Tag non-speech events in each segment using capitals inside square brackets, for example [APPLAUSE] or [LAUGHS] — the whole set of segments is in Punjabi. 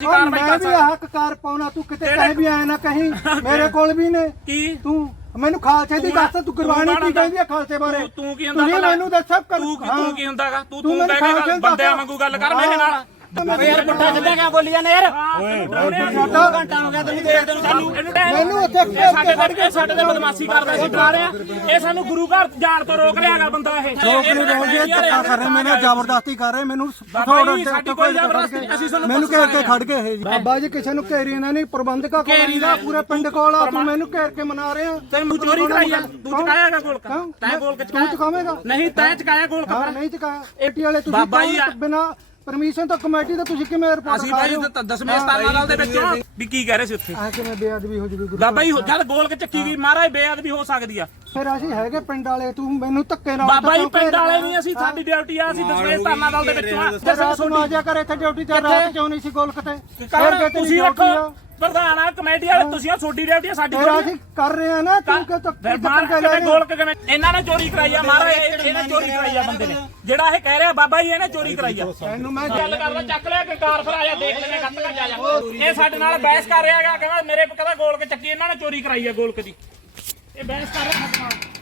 ਉਹ ਕਾਰਵਾਈ ਮੈਂ ਕਰ ਵੀ ਸਕਦਾ। ਹੱਕ ਕਾਰ ਪਾਉਣਾ ਤੂੰ ਕਿਤੇ ਕਿਹੜੇ- ਕਹੀਂ ਵੀ ਆਇਆ ਨਾ ਕਹੀਂ ਮੇਰੇ ਕੋਲ ਵੀ ਨੇ। ਕੀ? ਤੂੰ ਮੈਨੂੰ ਖਾਲਸੇ ਦੀ ਤੂੰ ਦੱਸ ਤੂੰ ਗੁਰਬਾਣੀ ਕੀ ਕਹਿੰਦੀ ਹੈ ਖਾਲਸੇ ਬਾਰੇ? ਤੂੰ ਤੂੰ ਕੀ ਹੁੰਦਾ ਤੁਸੀਂ? ਮੈਨੂੰ ਦੱਸ ਸਭ ਕਰ ਤੂੰ ਕੀ- ਤੂੰ ਕੀ ਹੁੰਦਾਗਾ ਤੂੰ ਤੂੰ ਤੂੰ ਮੈਨੂੰ ਖਾਲਸੇ ਨੂੰ ਬੰਦਿਆਂ ਦੱਸ। ਵਾਂਗੂ ਗੱਲ ਕਰ ਮੇਰੇ ਨਾਲ। ਯਾਰ ਪੁੱਠਾ ਸਿੱਧਾ ਕਿਆ ਬੋਲੀ ਜਾਂਦੇ ਯਾਰ? ਛੋਟਾ ਘੰਟਾ ਹੋ ਗਿਆ ਤੈਨੂੰ ਦੇਖਦੇ ਨੂੰ ਸਾਨੂੰ ਇਹਨੂੰ ਟਾਈਮ ਮੈਨੂੰ ਉੱਥੇ ਇਹ ਸਾਡੇ ਤੇ ਇਹ ਸਾਡੇ ਤੇ ਬਦਮਾਸ਼ੀ ਕਰਦਾ ਸੀ ਡਰਾ ਰਿਹਾ ਇਹ ਸਾਨੂੰ ਗੁਰੂ ਘਰ ਜਾਣ ਤੋਂ ਰੋਕ ਰਿਹਾ ਹੈਗਾ ਬੰਦਾ ਇਹ। ਲੋਕ ਨਹੀਂ ਰੋਲ ਜੇ ਧੱਕਾ ਕਰ ਰਹੇ ਮੈਨੂੰ ਜ਼ਬਰਦਸਤੀ ਕਰ ਰਹੇ ਮੈਨੂੰ ਸਾਡੀ ਕੋਈ ਜ਼ਬਰਦਸਤੀ ਅਸੀਂ ਮੈਨੂੰ ਘੇਰ ਕੇ ਖੜ ਗਏ ਇਹ ਜੀ। ਬਾਬਾ ਜੀ ਕਿਸੇ ਨੂੰ ਘੇਰੀ ਇਹਨਾਂ ਨਹੀਂ ਪ੍ਰਬੰਧਕਾਂ ਕੋਲ ਘੇਰੀ ਦਾ ਪੂਰੇ ਪਿੰਡ ਕੋਲ ਆ ਤੂੰ ਮੈਨੂੰ ਘੇਰ ਕੇ ਮਨਾ ਰਹੇ। ਤੈਨੂੰ ਚੋਰੀ ਕਰਾਈ ਆ ਤੂੰ ਚਕਾਇਆਗਾ ਗੋਲਕ ਕਿਉਂ? ਤੈਂ ਤੂੰ ਚੁਕਾਵੇਂਗਾ। ਨਹੀਂ ਤੈਂ ਚਕਾਇਆ ਗੋਲਕ ਹਾਂ ਨਹੀਂ ਚੁਕਾਇਆ। ਏਟੀ ਵਾਲੇ ਤੁਸੀਂ ਬਾਬਾ ਜੀ ਬਿਨਾ ਪਰਮਿਸ਼ਨ ਤੋਂ ਕਮੇਟੀ ਤੋਂ ਤੁਸੀਂ ਕਿਵੇਂ ਰਿਪੋਰਟ ਅਸੀਂ ਭਾਈ ਦ- ਦਸਵੇਂ ਸਥਾਨਾਂ ਨਾਲ ਦੇ ਵਿੱਚ ਹਾਂ। ਵੀ ਕੀ ਕਹਿ ਰਹੇ ਸੀ ਉੱਥੇ? ਆ ਕਿਵੇਂ ਬੇਅਦਬੀ ਹੋ ਜੂਗੀ ਗੁਰੂ ਬਾਬਾ ਜੀ ਜਦ ਗੋਲਕ ਚੱਕੀ ਗਈ। ਮਹਾਰਾਜ ਬੇਅਦਬੀ ਹੋ ਸਕਦੀ ਆ। ਫਿਰ ਅਸੀਂ ਹੈਗੇ ਪਿੰਡ ਵਾਲੇ ਤੂੰ ਮੈਨੂੰ ਧੱਕੇ ਨਾਲ ਬਾਬਾ ਜੀ ਪਿੰਡ ਵਾਲੇ? ਨਹੀਂ ਅਸੀਂ ਸਾਡੀ ਡਿਊਟੀ ਆ ਅਸੀਂ ਦਸਵੇਂ ਸਥਾਨਾਂ ਨਾਲ ਦੇ ਵਿੱਚ ਤੇ ਰਾਤ ਨੂੰ ਆ ਜਾ ਕਰ ਇੱਥੇ ਡਿਊਟੀ ਤੇ ਰਾਤ ਕਿਉਂ ਨਹੀਂ ਸੀ ਤੇ? ਜੇ ਤੇਰੀ ਤੁਸੀਂ ਰੱਖੋ। ਆ, ਪ੍ਰਧਾਨ ਆ ਕਮੇਟੀ ਵਾਲੇ ਤੁਸੀਂ ਆ ਛੋਟੀ ਡਿਊਟੀ ਆ ਸਾਡੀ ਅਸੀਂ ਕਰ ਰਹੇ ਆ ਨਾ ਤੂੰ ਕਿ ਫਿਰ ਬਾਹਰ ਕਿਵੇਂ ਗੋਲਕ ਕਿਵੇਂ? ਇਹਨਾਂ ਨੇ ਚੋਰੀ ਕਰਾਈ ਆ ਮਹਾਰਾਜ ਇਹ- ਇਹਨੇ ਚੋਰੀ ਕਰਾਈ ਆ ਬੰਦੇ ਨੇ। ਜਿਹੜਾ ਇਹ ਕਹਿ ਰਿਹਾ ਬਾਬਾ ਜੀ ਇਹਨੇ ਚੋਰੀ ਕਰਾਈ ਆ। ਤੈਨੂੰ ਮੈਂ ਗੱਲ ਕਰਦਾ ਚੱਕ ਲਿਆ ਕਿ ਕਾਰ ਫਿਰ ਆ ਜਾ ਦੇਖ ਲੈਨੇ ਗੱਤ ਕਰ ਜਾ ਜਾ। ਇਹ ਸਾਡੇ ਨਾਲ ਬਹਿਸ ਕਰ ਰਿਹਾ ਹੈਗਾ ਕਹਿੰਦਾ ਮੇਰੇ ਕਹਿੰਦਾ ਗੋਲਕ ਚੱਕੀ ਇਹਨਾਂ ਨੇ ਚੋਰੀ ਕਰਾਈ ਆ ਗੋਲਕ ਦੀ। ਇਹ ਬਹਿਸ ਕਰ ਰਿਹਾ ਸਾਡੇ ਨਾਲ।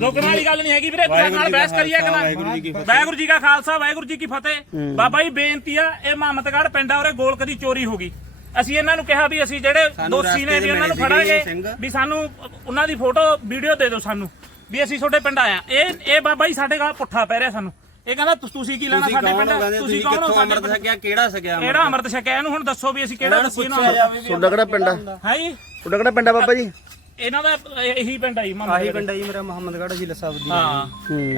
ਰੋਕਣ ਵਾਲੀ ਗੱਲ ਨਹੀਂ ਹੈਗੀ ਵੀਰੇ ਤੁਹਾਡੇ ਨਾਲ ਬਹਿਸ ਕਰੀਏ ਕਿ ਨਾ। ਵਾਹਿਗੁਰੂ ਜੀ ਕਾ ਖਾਲਸਾ ਵਾਹਿਗੁਰੂ ਜੀ ਕੀ ਫਤਿਹ। ਬਾਬਾ ਜੀ ਬੇਨਤੀ ਆ ਇਹ ਮਾਮਤਗੜ ਪਿੰਡ ਆ ਉਰੇ ਗੋਲਕ ਦੀ ਚੋਰੀ ਹੋ ਗਈ। ਅਸੀਂ ਇਹਨਾਂ ਨੂੰ ਕਿਹਾ ਵੀ ਅਸੀਂ ਜਿਹੜੇ ਦੋਸ਼ੀ ਨੇ ਵੀ ਉਹਨਾਂ ਨੂੰ ਫੜਾਂਗੇ ਵੀ ਸਾਨੂੰ ਉਹਨਾਂ ਦੀ ਫੋਟੋ ਵੀਡੀਓ ਦੇ ਦਿਓ ਸਾਨੂੰ ਵੀ ਅਸੀਂ ਤੁਹਾਡੇ ਪਿੰਡ ਆਇਆ ਇਹ ਇਹ ਬਾਬਾ ਜੀ ਸਾਡੇ ਨਾਲ ਪੁੱਠਾ ਪੈ ਰਿਹਾ ਸਾਨੂੰ। ਇਹ ਕਹਿੰਦਾ ਤੁਸੀਂ ਕੀ ਲੈਣਾ ਸਾਡੇ ਪਿੰਡ? ਤੁਸੀਂ ਕੌਣ ਹੋ ਸਾਡੇ ਪਿੰਡ? ਸਕਿਆ ਕਿਹੜਾ ਸਕਿਆ ਕਿਹੜਾ ਅੰਮ੍ਰਿਤ ਛਕਿਆ ਇਹਨੂੰ? ਹੁਣ ਦੱਸੋ ਵੀ ਅਸੀਂ ਕਿਹੜਾ ਦੱਸੀਏ ਨਾ ਤੁਹਾਡਾ ਕਿਹੜਾ ਪਿੰਡ ਆ? ਹੈ ਜੀ? ਤੁਹਾਡਾ ਕਿਹੜਾ ਪਿੰਡ ਆ ਬਾਬਾ ਜੀ? ਇਹਨਾਂ ਦਾ ਇਹ- ਇਹੀ ਪਿੰਡ ਆ ਜੀ ਆਹੀ ਮਾਮਾ ਪਿੰਡ ਹੈ ਜੀ ਮੇਰਾ ਮੁਹੰਮਦਗੜ੍ਹ ਜ਼ਿਲ੍ਹਾ ਸਾਹਿਬ ਦੀ। ਹਾਂ।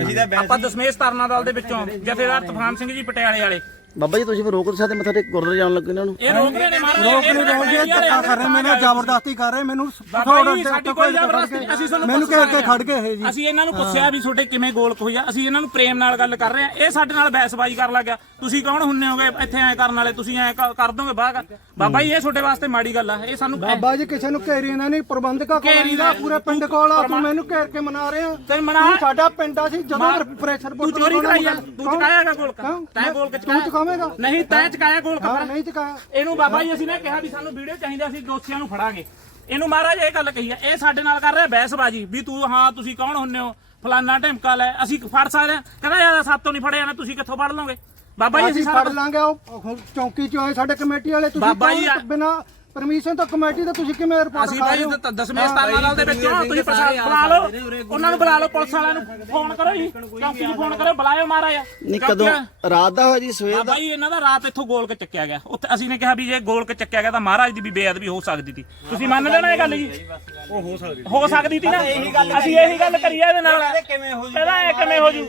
ਅਸੀਂ ਤਾਂ ਆਪਾਂ ਦਸਮੇਸ਼ ਤਰਨਾ ਦਲ ਦੇ ਵਿੱਚੋਂ ਜਥੇਦਾਰ ਤੂਫਾਨ ਸਿੰਘ ਜੀ ਪਟਿਆਲੇ ਵਾਲੇ। ਬਾਬਾ ਜੀ ਤੁਸੀਂ ਫਿਰ ਰੋਕ ਸਕਦੇ ਮੱਥਾ ਟੇਕ ਗੁਰਦੁਆਰੇ ਜਾਣ ਲੱਗੇ ਇਹਨਾਂ ਨੂੰ। ਇਹ ਰੋਕ ਰਹੇ ਨੇ ਮਹਾਰਾਜ ਲੋਕ ਨਹੀਂ ਵਾਲੇ ਧੱਕਾ ਕਰ ਰਹੇ ਮੈਨੂੰ ਜ਼ਬਰਦਸਤੀ ਕਰ ਰਹੇ ਮੈਨੂੰ ਬਾਬਾ ਥੋੜਾ ਜੀ ਸਾਡੀ ਕੋਈ ਜ਼ਬਰਦਸਤੀ ਅਸੀਂ ਤੁਹਾਨੂੰ ਮੈਨੂੰ ਘੇਰ ਕੇ ਖੜ ਗਏ ਇਹ ਜੀ। ਅਸੀਂ ਇਹਨਾਂ ਨੂੰ ਪੁੱਛਿਆ ਵੀ ਤੁਹਾਡੇ ਕਿਵੇਂ ਗੋਲਕ ਹੋਈ ਆ ਅਸੀਂ ਇਹਨਾਂ ਨੂੰ ਪ੍ਰੇਮ ਨਾਲ ਗੱਲ ਕਰ ਰਹੇ ਆ ਇਹ ਸਾਡੇ ਨਾਲ ਬਹਿਸਬਾਜ਼ੀ ਕਰਨ ਲੱਗ ਗਿਆ। ਤੁਸੀਂ ਕੌਣ ਹੁੰਨੇ ਹੋਗੇ ਇੱਥੇ ਐ ਕਰਨ ਵਾਲੇ? ਤੁਸੀਂ ਐ ਕਰ ਦੋਗੇ ਬਾਹਰ ਬਾਬਾ ਜੀ ਇਹ ਤੁਹਾਡੇ ਵਾਸਤੇ ਮਾੜੀ ਗੱਲ ਆ। ਇਹ ਸਾਨੂੰ ਬਾਬਾ ਜੀ ਕਿਸੇ ਨੂੰ ਘੇਰੀ ਇਹਨਾਂ ਨਹੀਂ ਪ੍ਰਬੰਧਕਾਂ ਕੋਲ ਘੇਰੀ ਦਾ ਪੂਰੇ ਪਿੰਡ ਕੋਲ ਆ ਤੂੰ ਮੈਨੂੰ ਘੇਰ ਕੇ ਮਨਾ ਰਹੇ। ਆ ਤੈਨੂੰ ਮਨਾ ਸਾਡਾ ਪਿੰਡ ਆ ਸੀ ਜਦੋਂ ਪ੍ਰੈਸ਼ਰ ਤੂੰ ਚੋਰੀ ਕਰਾਈ ਆ। ਤੂੰ ਚਕਾਇਆਗਾ ਗੋਲਕ ਤੈਂ ਗੋਲਕ ਤੂੰ ਚੁਕਾਵੇਂਗਾ ਨਹੀਂ ਤੈਂ ਚਕਾਇਆ ਗੋਲਕ ਹਾਂ ਨਹੀਂ ਚੁਕਾਇਆ। ਇਹਨੂੰ ਬਾਬਾ ਜੀ ਅਸੀਂ ਨੇ ਕਿਹਾ ਵੀ ਸਾਨੂੰ ਵੀਡੀਓ ਚਾਹੀਦੀ ਅਸੀਂ ਦੋਸ਼ੀਆਂ ਨੂੰ ਫੜਾਂਗੇ। ਇਹਨੂੰ ਮਹਾਰਾਜ ਇਹ ਗੱਲ ਕਹੀ ਆ ਇਹ ਸਾਡੇ ਨਾਲ ਕਰ ਰਿਹਾ ਬਹਿਸਬਾਜੀ ਵੀ ਤੂੰ ਹਾਂ ਤੁਸੀਂ ਕੌਣ ਹੁੰਨੇ ਹੋ? ਫਲਾਨਾ ਢਿਮਕਾ ਲੈ ਅਸੀਂ ਫੜ ਸਕਦੇ ਹਾਂ ਕਹਿੰਦਾ ਯਾਰ ਸਾਤੋਂ ਨਹੀਂ ਫੜਿਆ ਨਾ ਤੁਸੀਂ ਕਿੱਥੋਂ ਫੜ ਲਓਗੇ? ਬਾਬਾ ਜੀ ਅਸੀਂ ਅਸੀਂ ਸਾਰਾ ਫੜ ਲਾਂਗੇ ਉਹ ਚੌਂਕੀ ਚ ਆਏ ਸਾਡੇ ਕਮੇਟੀ ਵਾਲੇ ਤੁਸੀਂ ਬਾਬਾ ਜੀ ਬਿਨਾ ਪਰਮਿਸ਼ਨ ਤੋਂ ਕਮੇਟੀ ਤੋਂ ਤੁਸੀਂ ਕਿਵੇਂ ਰਿਪੋਰਟ ਅਸੀਂ ਭਾਈ ਦ- ਦਸਵੇਂ ਸਥਾਨਾਂ ਨਾਲ ਦੇ ਵਿੱਚ ਹਾਂ, ਤੁਸੀਂ ਪ੍ਰਸ਼ਾਸਨ ਬੁਲਾ ਲਓ। ਉਹਨਾਂ ਨੂੰ ਬੁਲਾ ਲਓ ਪੁਲਿਸ ਵਾਲਿਆਂ ਨੂੰ ਫੋਨ ਕਰੋ ਜੀ। ਚੌਂਕੀ ਨੂੰ ਫੋਨ ਕਰੋ ਬੁਲਾਇਓ ਮਹਾਰਾਜ। ਨਹੀਂ ਕਦੋਂ? ਰਾਤ ਦਾ ਹੋਇਆ ਜੀ ਸਵੇਰ ਦਾ। ਜੀ ਇਹਨਾਂ ਦਾ ਰਾਤ ਇੱਥੋਂ ਗੋਲਕ ਚੱਕਿਆ ਗਿਆ। ਉੱਥੇ ਅਸੀਂ ਨੇ ਕਿਹਾ ਵੀ ਜੇ ਗੋਲਕ ਚੱਕਿਆ ਗਿਆ ਤਾਂ ਮਹਾਰਾਜ ਦੀ ਵੀ ਬੇਅਦਬੀ ਹੋ ਸਕਦੀ ਸੀ। ਤੁਸੀਂ ਮੰਨਦੇ ਨਾ ਇਹ ਗੱਲ ਜੀ? ਉਹ ਹੋ ਸਕਦੀ ਹੋ ਸਕਦੀ ਸੀ ਨਾ? ਅਸੀਂ ਇਹੀ ਗੱਲ ਕਰੀ ਆ ਇਹਦੇ ਨਾਲ। ਕਿਵੇਂ ਹੋ ਇਹਦਾ ਇਹ ਕਿਵੇਂ ਹੋ ਜੂ?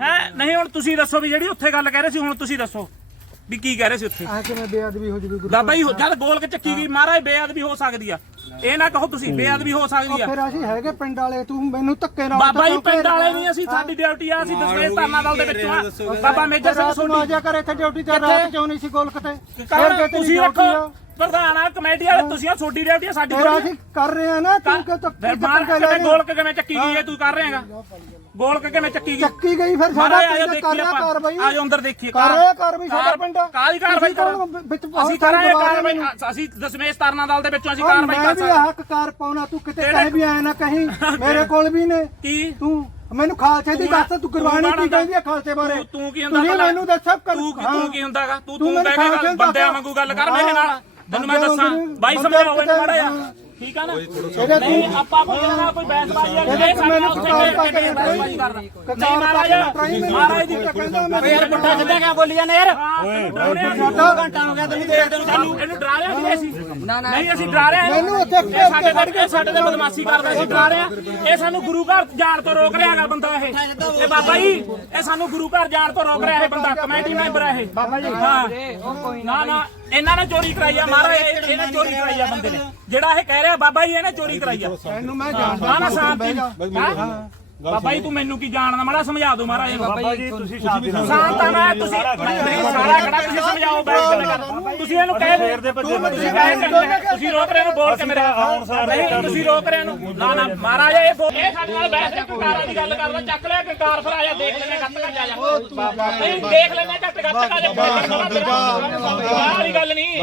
ਹੈ? ਨਹੀਂ ਹੁਣ ਤੁਸੀਂ ਦੱਸੋ ਵੀ ਜਿਹੜੀ ਉੱਥੇ ਗੱਲ ਕਹਿ ਰਹੇ ਸੀ ਹੁਣ ਤੁਸੀਂ ਦੱਸੋ। ਵੀ ਕੀ ਕਹਿ ਰਹੇ ਸੀ ਉੱਥੇ? ਆ ਕਿਵੇਂ ਬੇਅਦਬੀ ਹੋ ਜੂਗੀ ਗੁਰੂ ਬਾਬਾ ਜੀ ਜਦ ਗੋਲਕ ਚੱਕੀ ਗਈ ਮਹਾਰਾਜ ਬੇਅਦਬੀ ਹੋ ਸਕਦੀ ਆ। ਇਹ ਨਾ ਕਹੋ ਤੁਸੀਂ ਬੇਅਦਬੀ ਹੋ ਸਕਦੀ ਆ। ਫਿਰ ਅਸੀਂ ਹੈਗੇ ਪਿੰਡ ਵਾਲੇ ਤੂੰ ਮੈਨੂੰ ਧੱਕੇ ਨਾਲ ਬਾਬਾ ਜੀ ਪਿੰਡ ਵਾਲੇ? ਨਹੀਂ ਅਸੀਂ ਸਾਡੀ ਡਿਊਟੀ ਆ ਅਸੀਂ ਦਸਵੇਂ ਧਾਰਨਾ ਦਲ ਦੇ ਵਿੱਚੋਂ ਆ। ਬਾਬਾ ਮੇਜਰ ਸਿੰਘ ਆ ਸੋਢੀ। ਜਾ ਕਰ ਇੱਥੇ ਡਿਊਟੀ ਤੇ ਰਾਤ ਕਿਉਂ ਨਹੀਂ ਸੀ ਗੋਲਕ ਤੇ? ਫਿਰ ਕਰ ਜੇ ਤੇਰੀ ਤੁਸੀਂ ਰੱਖੋ। ਆ, ਪ੍ਰਧਾਨ ਆ ਕਮੇਟੀ ਵਾਲੇ ਤੁਸੀਂ ਆ ਛੋਟੀ ਡਿਊਟੀ ਆ ਸਾਡੀ ਫਿਰ ਅਸੀਂ ਕਰ ਰਹੇ ਆ ਨਾ ਤੂੰ ਕਿ ਫਿਰ ਬਾਹਰ ਕਿਵੇਂ ਗੋਲਕ ਕਿਵੇਂ ਚੱਕੀ ਗਈ ਹੈ ਤੂੰ ਕਰ ਰਿਹਾ ਹੈਗਾ? ਗੋਲਕ ਕਿਵੇਂ ਚੱਕੀ ਗਈ? ਚੱਕੀ ਗਈ ਫਿਰ ਸਾਡਾ ਮਹਾਰਾਜ ਆਜੋ ਪਿੰਡ ਕਰ ਦੇਖੀਏ ਰਿਹਾ ਆਪਾਂ। ਕਾਰਵਾਈ। ਆਜੋ ਅੰਦਰ ਦੇਖੀਏ ਕਰ ਰਿਹਾ ਕਾਰਵਾਈ ਸਾਡਾ ਕਾਰ- ਪਿੰਡ। ਕਾਹਦੀ ਕਾਰਵਾਈ ਤੁਸੀਂ ਕਰੋ ਵਿੱਚ ਅਸੀਂ ਕਰਾਂਗੇ ਕਾਰਵਾਈ ਅਸੀਂ ਦਸਵੇਂ ਸਤਾਰਨਾ ਦਲ ਦੇ ਵਿੱਚੋਂ ਅਸੀਂ ਉਹ ਕਾਰਵਾਈ ਮੈਂ ਕਰ ਵੀ ਸਕਦੇ ਹੱਕ ਕਾਰ ਪਾਉਣਾ ਤੂੰ ਕਿਤੇ ਕਹੀਂ ਵੀ ਆਇਆ ਨਾ ਕਹੀਂ। [LAUGHS] ਮੇਰੇ ਕੋਲ ਵੀ ਨੇ। ਕੀ? ਤੂੰ ਮੈਨੂੰ ਖਾਲਸੇ ਦੀ ਦੱਸ ਤੂੰ ਗੁਰਬਾਣੀ ਕੀ ਕਹਿੰਦੀ ਹੈ ਖਾਲਸੇ ਬਾਰੇ? ਤੂੰ- ਤੂੰ ਕੀ ਹੁੰਦਾ ਤੁਸੀਂ ਭਲਾ? ਮੈਨੂੰ ਦੱਸ ਸਭ ਕਰ ਤੂੰ ਕੀ ਤੂੰ ਕੀ ਹੁੰਦਾਗਾ? ਤੂੰ ਤੂੰ ਤੂੰ ਮੈਨੂੰ ਬਹਿ ਕੇ ਖਾਲਸੇ ਗੱਲ- ਨੂੰ ਬੰਦਿਆਂ ਦੱਸ। ਵਾਂਗੂ ਗੱਲ ਕਰ ਮੇਰੇ ਨਾਲ। ਤੈਨੂੰ ਮੈਂ ਦੱਸਾਂ ਬਾਈ ਸਮਝਾਓ ਇਹਨੂੰ ਮਾੜਾ। ਜਿਹਾ। ਠੀਕ ਆ ਨਾ? ਇਹਦੇ ਨਹੀਂ ਆਪਾਂ ਕੋਈ ਨਾਲ ਕੋਈ ਬਹਿਸਬਾਜ਼ੀ ਵਾਲੀ ਨਹੀਂ ਸਾਡੇ ਕਕਾਰ ਨਾਲ ਪਾ ਕੇ ਬਹਿਸਬਾਜ਼ੀ ਕਰਦਾ। ਨਹੀਂ ਮਹਾਰਾਜ ਮਹਾਰਾਜ ਦੀ ਕਹਿੰਦਾ ਮੈਂ ਯਾਰ ਪੁੱਠਾ ਸਿੱਧਾ ਕਿਆ ਬੋਲੀ ਜਾਂਦੇ ਯਾਰ? ਛੋਟਾ ਘੰਟਾ ਹੋ ਗਿਆ ਤੈਨੂੰ। ਦੇਖਦੇ ਨੂੰ। ਸਾਨੂੰ ਇਹਨੂੰ ਡਰਾ ਰਿਹਾ ਸੀ ਅਸੀਂ? ਨਹੀਂ ਅਸੀਂ ਡਰਾ ਰਹੇ ਹਾਂ। ਮੈਨੂੰ ਉੱਥੇ ਇਹ ਸਾਡੇ ਤੇ ਸਾਡੇ ਤੇ ਬਦਮਾਸ਼ੀ ਕਰਦਾ ਸੀ ਡਰਾ ਰਿਹਾ ਇਹ ਸਾਨੂੰ ਗੁਰੂ ਘਰ ਜਾਣ ਤੋਂ ਰੋਕ ਰਿਹਾ ਹੈਗਾ ਬੰਦਾ ਇਹ। ਇਹ ਬਾਬਾ ਜੀ ਇਹ ਸਾਨੂੰ ਗੁਰੂ ਘਰ ਜਾਣ ਤੋਂ ਰੋਕ ਰਿਹਾ ਇਹ ਬੰਦਾ ਕਮੇਟੀ ਮੈਂਬਰ ਹੈ ਇਹ। ਬਾਬਾ ਜੀ। ਹਾਂ। ਨਾ ਨਾ ਇਹਨਾਂ ਨੇ ਚੋਰੀ ਕਰਾਈ ਆ ਮਹਾਰਾਜ ਇਹ- ਇਹਨੇ ਚੋਰੀ ਕਰਾਈ ਆ ਬੰਦੇ ਨੇ। ਜਿਹੜਾ ਇਹ ਕਹਿ ਰਿਹਾ ਬਾਬਾ ਜੀ ਇਹਨੇ ਚੋਰੀ ਕਰਾਈ ਆ। ਇਹਨੂੰ ਮੈਂ ਜਾਣਦਾ ਨਾ ਨਾ ਜਾ। ਹਾਂ? ਬਾਬਾ ਜੀ ਤੂੰ ਮੈਨੂੰ ਕੀ ਜਾਣਦਾ ਮਾੜਾ ਸਮਝਾ ਦਿਓ ਮਹਾਰਾਜ ਇਹਨੂੰ ਬਾਬਾ ਜੀ ਤੁਸੀਂ ਸ਼ਾਂਤੀ ਨਾਲ ਸ਼ਾਂਤ ਆ ਮੈਂ ਤੁਸੀਂ ਨਹੀਂ ਸਾਰਾ ਖੜਾ ਤੁਸੀਂ ਸਮਝਾਓ ਬੈਠ ਕੇ ਗੱਲ ਤੁਸੀਂ ਇਹਨੂੰ ਕਹਿ ਦੇ ਭੱਜੇ ਤੁਸੀਂ ਕਹਿ ਕੇ ਤੁਸੀਂ ਰੋਕ ਰਹੇ ਹੋ ਬੋਲ ਕੇ ਮੇਰੇ ਨਹੀਂ ਤੁਸੀਂ ਰੋਕ ਰਹੇ ਹੋ ਨਾ ਨਾ ਮਹਾਰਾਜ ਇਹ ਇਹ ਸਾਡੇ ਨਾਲ ਬਹਿਸ ਦੇ ਕੰਕਾਰਾਂ ਦੀ ਗੱਲ ਕਰਦਾ ਚੱਕ ਲਿਆ ਕੰਕਾਰ ਫਿਰ ਆ ਜਾ ਦੇਖ ਲੈਣੇ ਗੱਤ ਕਰ ਜਾ ਜਾ ਨਹੀਂ ਦੇਖ ਲੈਣੇ ਚੱਕ ਗੱਤ ਕਰ ਜਾ ਵਾਲੀ ਗੱਲ ਨਹੀਂ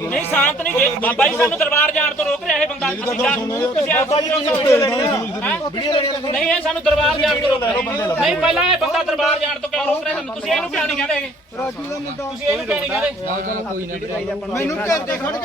ਨਹੀਂ ਸ਼ਾਂਤ ਨਹੀਂ ਜੇ- ਬਾਬਾ ਜੀ ਸਾਨੂੰ ਦਰਬਾਰ ਜਾਣ ਤੋਂ ਰੋਕ ਰਿਹਾ ਇਹ ਬੰਦਾ ਤੁਸੀਂ ਜਾਣ ਤੁਸੀਂ ਆਪ ਜੀ ਨਹੀਂ ਇਹ ਸਾਨੂੰ ਦਰਬਾਰ ਜਾਣ ਤੋਂ ਰੋਕ ਰਿਹਾ ਨਹੀਂ ਪਹਿਲਾਂ ਇਹ ਬੰਦਾ ਦਰਬਾਰ ਜਾਣ ਤੋਂ ਕਿਉਂ ਰੋਕ ਰਿਹਾ ਸਾਨੂੰ? ਤੁਸੀਂ ਇਹਨੂੰ ਕਿਉਂ ਨਹੀਂ ਕਹਿੰਦੇ? ਤੁਸੀਂ ਇਹਨੂੰ ਕਿਉਂ ਨਹੀਂ ਕਹਿੰਦੇ? ਮੈਨੂੰ ਘਰ ਦੇ ਖੜ